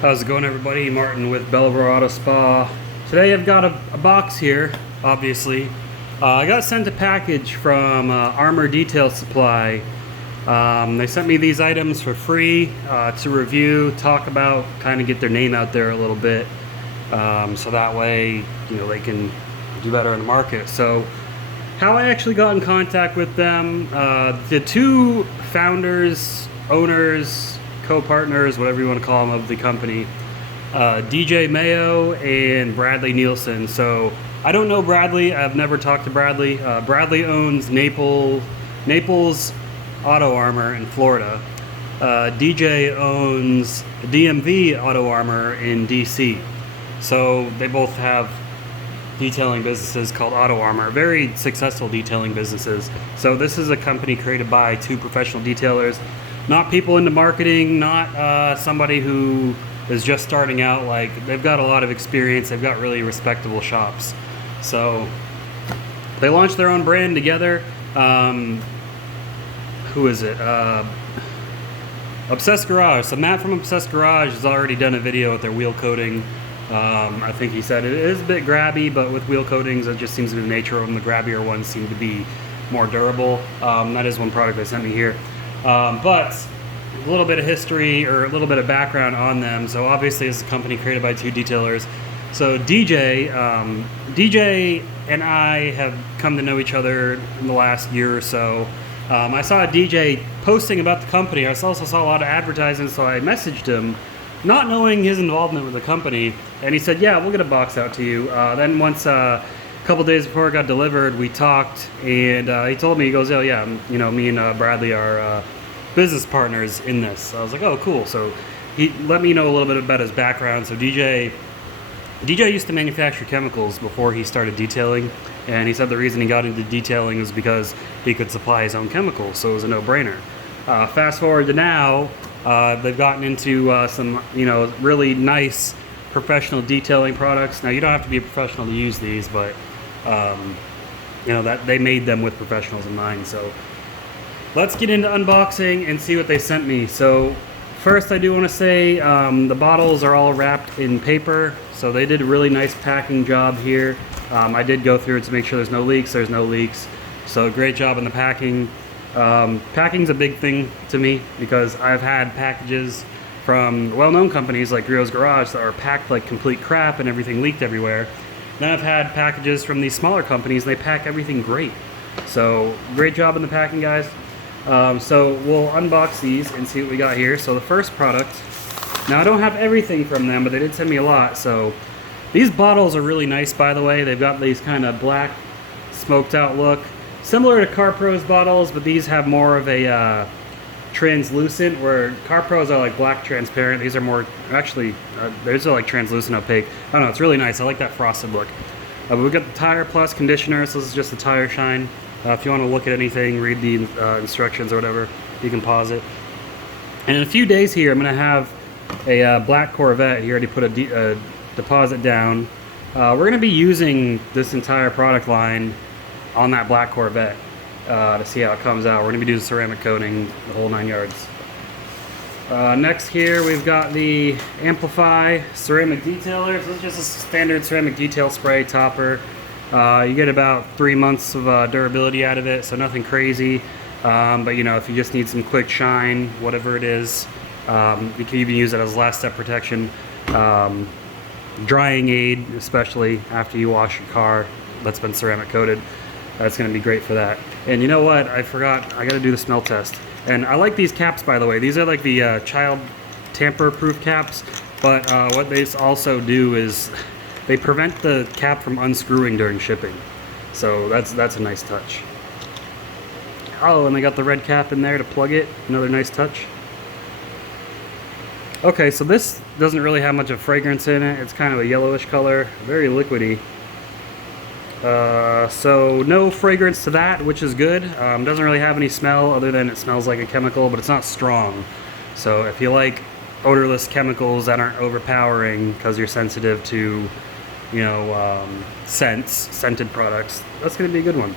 How's it going, everybody? Martin with Belleville Auto Spa. Today I've got a box here, obviously. I got sent a package from Armour Detail Supply. They sent me these items for free to review, talk about, kind of get their name out there a little bit. So that way, they can do better in the market. So how I actually got in contact with them, the two founders, owners, co-partners, whatever you want to call them, of the company, DJ Mayo and Bradley Nielsen. So I don't know Bradley. I've never talked to Bradley. Bradley owns Naples Auto Armor in Florida. DJ owns DMV Auto Armor in DC. So they both have detailing businesses called Auto Armor, very successful detailing businesses. So this is a company created by two professional detailers, not people into marketing, not somebody who is just starting out. Like, they've got a lot of experience, they've got really respectable shops. So they launched their own brand together. Who is it? Obsessed Garage. So Matt from Obsessed Garage has already done a video with their wheel coating. I think he said it is a bit grabby, but with wheel coatings, it just seems to be the nature of them. The grabbier ones seem to be more durable. That is one product they sent me here. But a little bit of history, or a little bit of background on them. So obviously it's a company created by two detailers. So DJ and I have come to know each other in the last year or so. I saw a DJ posting about the company. I also saw a lot of advertising, so I messaged him, not knowing his involvement with the company, and he said, yeah, we'll get a box out to you. Then once a couple days before it got delivered, we talked, and he told me, he goes, oh yeah, me and Bradley are business partners in this. I was like, oh, cool. So he let me know a little bit about his background. So DJ used to manufacture chemicals before he started detailing, and he said the reason he got into detailing was because he could supply his own chemicals, so it was a no-brainer. Fast forward to now, they've gotten into some really nice professional detailing products. Now, you don't have to be a professional to use these, but that they made them with professionals in mind. So let's get into unboxing and see what they sent me. So first, I do want to say the bottles are all wrapped in paper, so they did a really nice packing job here. I did go through it to make sure there's no leaks. There's no leaks. So great job in the packing. Packing's a big thing to me because I've had packages from well-known companies like Grio's Garage that are packed like complete crap and everything leaked everywhere. Then I've had packages from these smaller companies, they pack everything great. So great job in the packing, guys. So we'll unbox these and see what we got here. So the first product, now I don't have everything from them, but they did send me a lot. So these bottles are really nice, by the way. They've got these kind of black smoked out look, similar to CarPro's bottles, but these have more of a translucent, where CarPro's are like black transparent. These are more, actually, these are like translucent opaque. I don't know, it's really nice. I like that frosted look. But we've got the Tire Plus conditioner, so this is just the tire shine. If you want to look at anything, read the instructions or whatever, you can pause it. And in a few days here, I'm going to have a black Corvette. He already put a deposit down. We're going to be using this entire product line on that black Corvette to see how it comes out. We're going to be doing ceramic coating, the whole 9 yards. Next here, we've got the Amplify ceramic detailer. This is just a standard ceramic detail spray topper. You get about 3 months of durability out of it, so nothing crazy. But if you just need some quick shine, whatever it is, you can even use it as last step protection. Drying aid, especially after you wash your car that's been ceramic coated. That's going to be great for that. And you know what? I forgot. I got to do the smell test. And I like these caps, by the way. These are like the child tamper-proof caps. But what they also do is they prevent the cap from unscrewing during shipping. So that's a nice touch. Oh, and they got the red cap in there to plug it. Another nice touch. Okay, so this doesn't really have much of fragrance in it. It's kind of a yellowish color, very liquidy. So no fragrance to that, which is good. Doesn't really have any smell other than it smells like a chemical, but it's not strong. So if you like odorless chemicals that aren't overpowering because you're sensitive to, scented products, that's going to be a good one.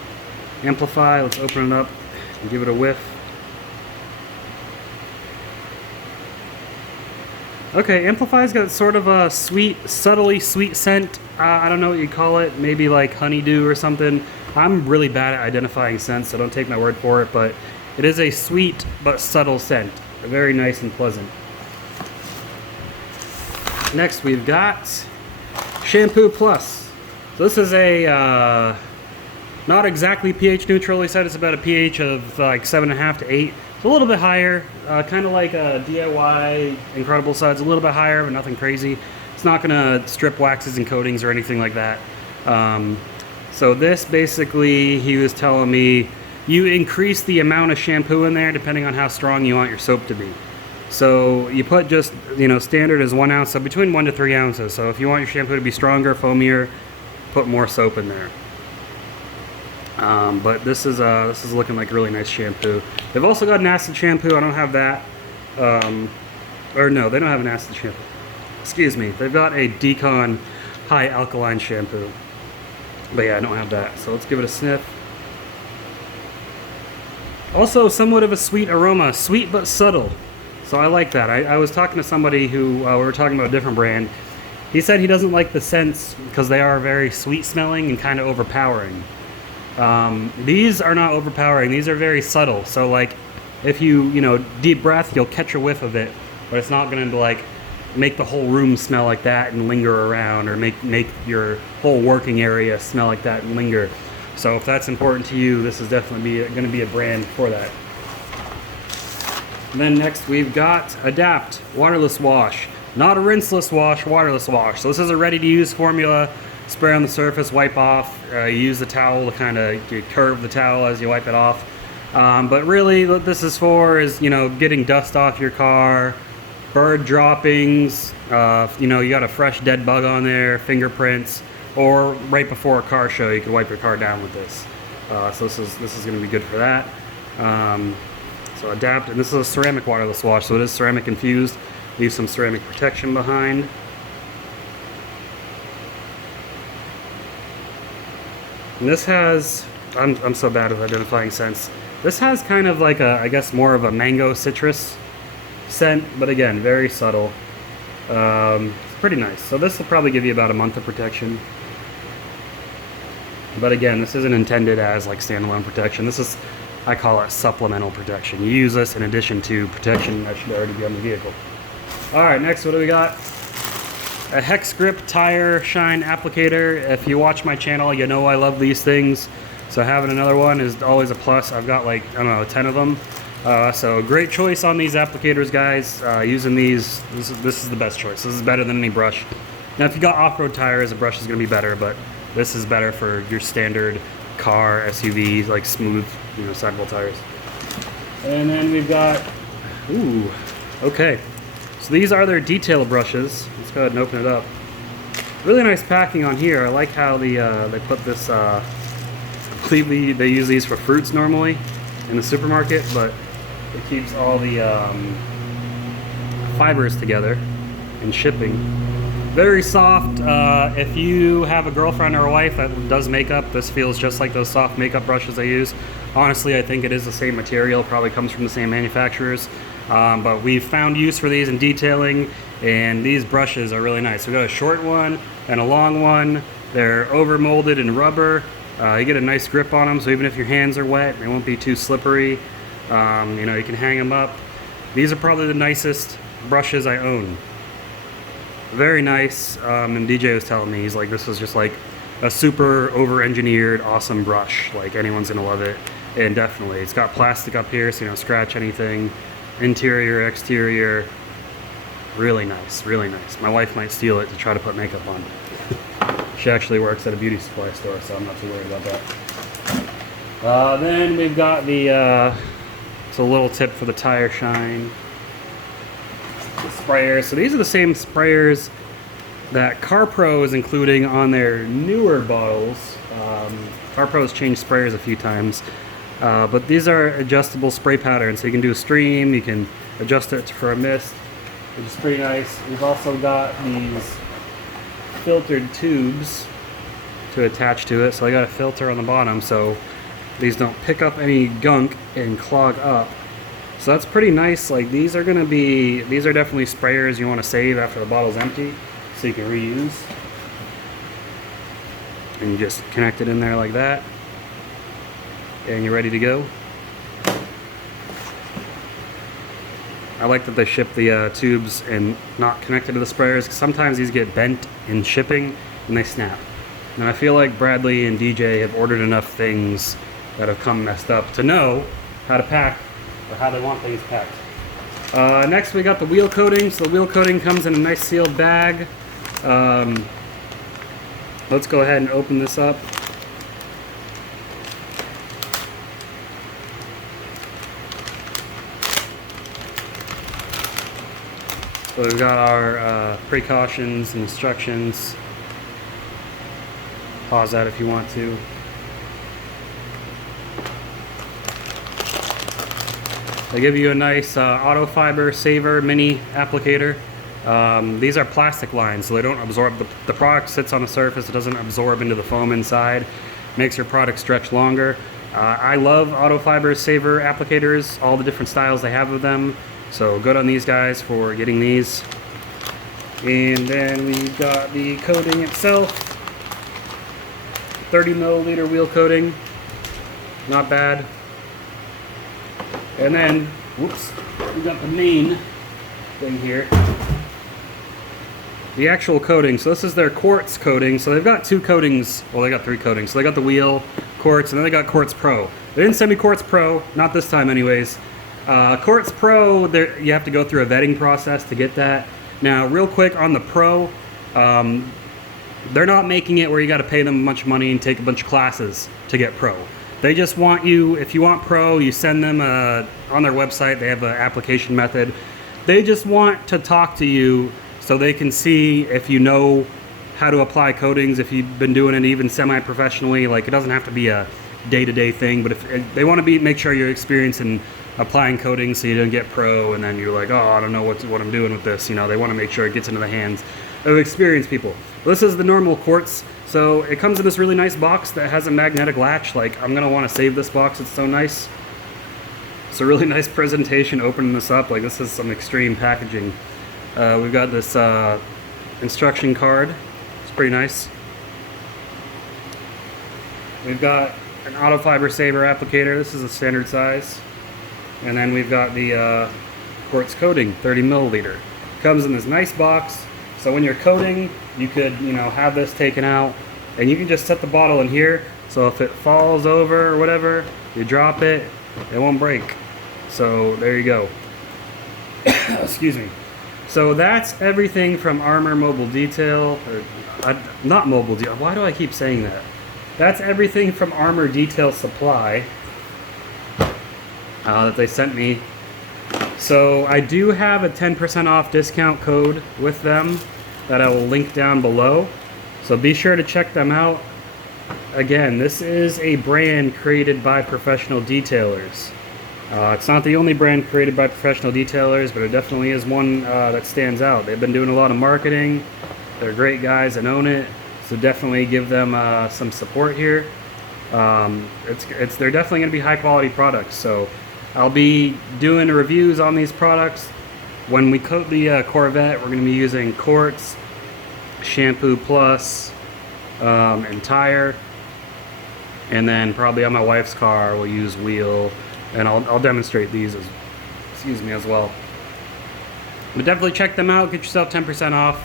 Amplify, let's open it up and give it a whiff. Okay, Amplify's got sort of a sweet, subtly sweet scent. I don't know what you call it, maybe like honeydew or something. I'm really bad at identifying scents, so don't take my word for it, but it is a sweet but subtle scent. Very nice and pleasant. Next we've got Shampoo Plus. So this is a not exactly pH neutral. He said it's about a pH of like 7.5 to 8. It's a little bit higher, kind of like a DIY Incredible Suds, a little bit higher, but nothing crazy. It's not gonna strip waxes and coatings or anything like that. So this basically, he was telling me, you increase the amount of shampoo in there depending on how strong you want your soap to be. So you put just, you know, standard is 1 ounce, so between 1 to 3 ounces. So if you want your shampoo to be stronger, foamier, put more soap in there. But this is looking like a really nice shampoo. They've also got an acid shampoo. I don't have that. Or no, they don't have an acid shampoo. Excuse me. They've got a Decon high alkaline shampoo. But yeah, I don't have that. So let's give it a sniff. Also, somewhat of a sweet aroma. Sweet but subtle. So I like that. I was talking to somebody who, we were talking about a different brand. He said he doesn't like the scents because they are very sweet smelling and kind of overpowering. These are not overpowering. These are very subtle. So like, if you know, deep breath, you'll catch a whiff of it, but it's not going to like make the whole room smell like that and linger around, or make your whole working area smell like that and linger. So if that's important to you, this is definitely going to be a brand for that. And then next we've got Adapt Waterless Wash. Not a rinseless wash, waterless wash. So this is a ready-to-use formula. Spray on the surface, wipe off. You use the towel to kind of curve the towel as you wipe it off. But really what this is for is, you know, getting dust off your car, bird droppings, you know, you got a fresh dead bug on there, fingerprints, or right before a car show you can wipe your car down with this. So this is going to be good for that. So Adapt, and this is a ceramic waterless wash, so it is ceramic infused. Leave some ceramic protection behind. And this has, I'm so bad at identifying scents. This has kind of like a, I guess more of a mango citrus scent, but again, very subtle. It's pretty nice. So this will probably give you about a month of protection. But again, this isn't intended as like standalone protection. This is, I call it supplemental protection. You use this in addition to protection that should already be on the vehicle. All right, next, what do we got? A Hex Grip Tire Shine Applicator. If you watch my channel, you know I love these things. So having another one is always a plus. I've got like, I don't know, 10 of them. So great choice on these applicators, guys. Using these, this is the best choice. This is better than any brush. Now, if you got off-road tires, a brush is gonna be better, but this is better for your standard car, SUV, like smooth, you know, sidewall tires. And then we've got, ooh, okay. So these are their detail brushes. Let's go ahead and open it up. Really nice packing on here. I like how they put this, I believe they use these for fruits normally in the supermarket, but it keeps all the fibers together in shipping. Very soft. If you have a girlfriend or a wife that does makeup, this feels just like those soft makeup brushes they use. Honestly, I think it is the same material, probably comes from the same manufacturers. But we've found use for these in detailing, and these brushes are really nice. We've got a short one and a long one. They're over molded in rubber. You get a nice grip on them, so even if your hands are wet, they won't be too slippery. You know, you can hang them up. These are probably the nicest brushes I own. Very nice. And DJ was telling me, he's like, this is just like a super over-engineered, awesome brush. Like, anyone's gonna love it. And definitely, it's got plastic up here, so you don't scratch anything. Interior, exterior, really nice, really nice. My wife might steal it to try to put makeup on. She actually works at a beauty supply store, so I'm not too worried about that. Then we've got the, it's a little tip for the tire shine. The sprayers. So these are the same sprayers that CarPro is including on their newer bottles. CarPro has changed sprayers a few times. But these are adjustable spray patterns, so you can do a stream, you can adjust it for a mist, which is pretty nice. We've also got these filtered tubes to attach to it, so I got a filter on the bottom so these don't pick up any gunk and clog up. So that's pretty nice. Like these are definitely sprayers you want to save after the bottle's empty, so you can reuse. And you just connect it in there like that, and you're ready to go. I like that they ship the tubes and not connected to the sprayers, because sometimes these get bent in shipping and they snap. And I feel like Bradley and DJ have ordered enough things that have come messed up to know how to pack, or how they want things packed. Next we got the wheel coating. So the wheel coating comes in a nice sealed bag. Let's go ahead and open this up. So we've got our precautions and instructions. Pause that if you want to. They give you a nice auto fiber saver mini applicator. These are plastic lines, so they don't absorb. The product sits on the surface, it doesn't absorb into the foam inside. Makes your product stretch longer. I love auto fiber saver applicators, all the different styles they have of them. So good on these guys for getting these. And then we've got the coating itself. 30 milliliter wheel coating. Not bad. And then, whoops, we got the main thing here. The actual coating. So this is their quartz coating. So they've got two coatings. Well, they got three coatings. So they got the wheel, quartz, and then they got quartz pro. They didn't send me quartz pro, not this time anyways. Quartz pro, you have to go through a vetting process to get that. Now, real quick on the pro, they're not making it where you got to pay them a bunch of money and take a bunch of classes to get pro. They just want you, if you want pro, you send them on their website, they have an application method. They just want to talk to you so they can see if you know how to apply coatings, if you've been doing it even semi-professionally. Like, it doesn't have to be a day-to-day thing, but if they want to make sure you're experienced in applying coatings so you don't get pro and then you're like, oh, I don't know what I'm doing with this. You know, they want to make sure it gets into the hands of experienced people. This is the normal quartz. So it comes in this really nice box that has a magnetic latch. Like, I'm gonna want to save this box, it's so nice. It's a really nice presentation opening this up. Like, this is some extreme packaging. We've got this instruction card. It's pretty nice. We've got an auto fiber saver applicator. This is a standard size. And then we've got the quartz coating, 30 milliliter. Comes in this nice box. So when you're coating, you could, have this taken out, and you can just set the bottle in here. So if it falls over or whatever, you drop it, it won't break. So there you go. Excuse me. So that's everything from Armour Mobile Detail, or not Mobile Detail. Why do I keep saying that? That's everything from Armour Detail Supply that they sent me. So I do have a 10% off discount code with them that I will link down below. So be sure to check them out. Again, this is a brand created by professional detailers. It's not the only brand created by professional detailers, but it definitely is one that stands out. They've been doing a lot of marketing. They're great guys and own it. So definitely give them some support here. They're definitely going to be high quality products. So I'll be doing reviews on these products. When we coat the Corvette, we're going to be using quartz, shampoo plus, and tire. And then probably on my wife's car, we'll use wheel. And I'll demonstrate these as well. But definitely check them out. Get yourself 10% off.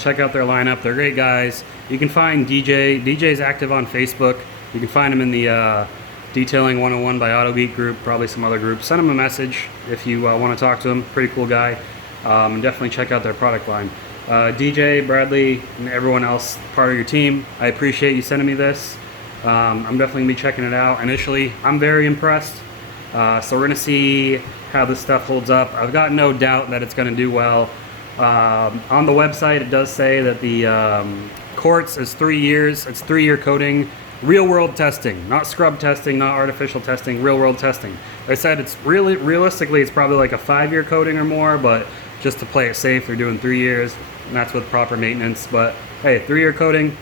Check out their lineup. They're great guys. You can find DJ. DJ's active on Facebook. You can find him in the Detailing 101 by Auto Geek group, probably some other groups. Send him a message if you want to talk to him. Pretty cool guy. And definitely check out their product line. DJ, Bradley, and everyone else part of your team, I appreciate you sending me this. I'm definitely going to be checking it out. Initially, I'm very impressed. So we're going to see how this stuff holds up. I've got no doubt that it's going to do well. On the website, it does say that the quartz is 3 years. It's 3-year coating. Real world testing, not scrub testing, not artificial testing, real world testing. They said it's realistically, it's probably like a 5-year coating or more, but just to play it safe, they're doing 3 years, and that's with proper maintenance. But hey, 3-year coating,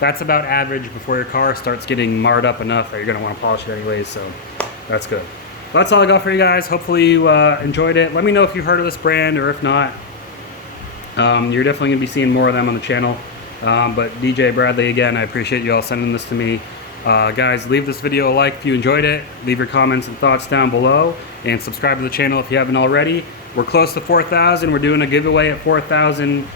that's about average before your car starts getting marred up enough that you're gonna want to polish it anyways, so that's good. that's all I got for you guys. Hopefully you enjoyed it. Let me know if you've heard of this brand, or if not, you're definitely going to be seeing more of them on the channel. But DJ Bradley, again, I appreciate you all sending this to me. Guys, leave this video a like if you enjoyed it. Leave your comments and thoughts down below, and subscribe to the channel if you haven't already. We're close to 4,000. We're doing a giveaway at 4,000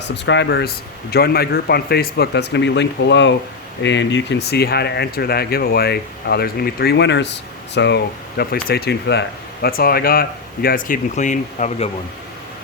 subscribers. Join my group on Facebook. That's going to be linked below, and you can see how to enter that giveaway. There's going to be 3 winners, so definitely stay tuned for that. That's all I got. You guys keep them clean. Have a good one.